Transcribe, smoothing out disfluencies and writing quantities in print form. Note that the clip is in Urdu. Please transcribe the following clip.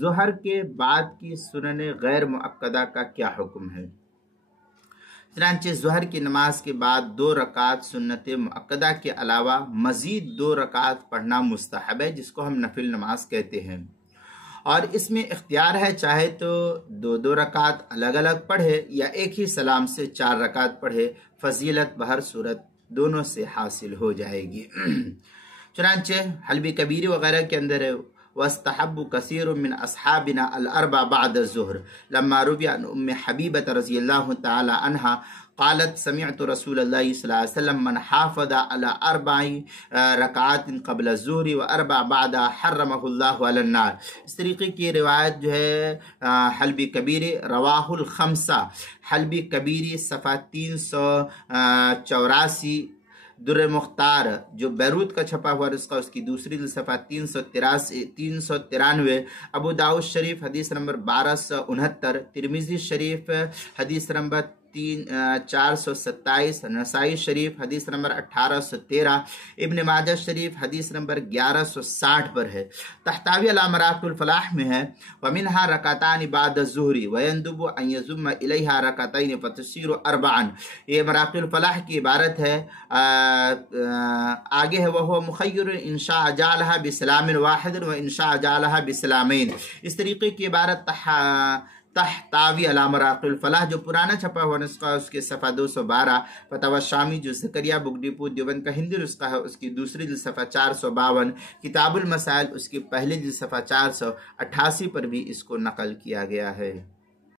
ظہر کے بعد کی سنن غیر مؤکدہ کا کیا حکم ہے؟ چنانچہ ظہر کی نماز کے بعد 2 رکعت سنت مؤکدہ کے علاوہ مزید 2 رکعت پڑھنا مستحب ہے، جس کو ہم نفل نماز کہتے ہیں، اور اس میں اختیار ہے، چاہے تو 2 رکعت الگ الگ پڑھے یا ایک ہی سلام سے 4 رکعت پڑھے، فضیلت بہر صورت دونوں سے حاصل ہو جائے گی۔ چنانچہ حلبی کبیری وغیرہ کے اندر ہے وَاسْتَحَبُّ كَثِيرٌ مِّنْ أَصْحَابِنَا الْأَرْبَعَ بَعْدَ الظُّهْرِ لَمَّا رُوِيَ عَنْ أُمِّ حَبِيبَةَ رضی اللہ تعالی عنہا قالت سمعت رسول اللہ صلی اللہ علیہ وسلم من حافظ على 4 رکعات قبل الظہر و4 بعدها حرمہ اللہ علی النار۔ اس طریقے کی روایت جو ہے حلبی کبیری رواہ الخمسہ، حلبی کبیری صفحہ 384، در مختار جو بیروت کا چھپا ہوا نسخہ اس کی دوسری صفحہ 393، ابو داؤد شریف حدیث نمبر 1269، ترمذی شریف حدیث نمبر 427، نسائی شریف حدیث نمبر 1813، ابن ماجہ شریف حدیث نمبر 1160 پر ہے۔ تحتاوی علی مراقب الفلاح میں ہے وَمِنْهَا رَكَعْتَانِ بَعْدَ الظُّهْرِ وَيَنْدُبُ أَنْ يَضُمَّ إِلَيْهَا رَكَعْتَيْنِ فَتُصِيرُ 4۔ یہ مراقب الفلاح کی عبارت ہے، آگے ہے وَهُوَ مُخَيِّرٌ إِنْ شَاءَ جَعَلَهَا بِسَلَامٍ وَاحِدٍ وَإِنْ شَاءَ جَعَلَهَا بِسَلَامَيْنِ۔ اس طریقے کی عبارت تحتاوی علی مراقب الفلاح جو پرانا چھپا ہوا نسخہ اس کے صفحہ 212، فتاوی شامی جو زکریا بک ڈپو دیوبند کا ہندی نسخہ ہے اس کی دوسری جلد صفحہ 452، کتاب المسائل اس کی پہلی جلد صفحہ 488 پر بھی اس کو نقل کیا گیا ہے۔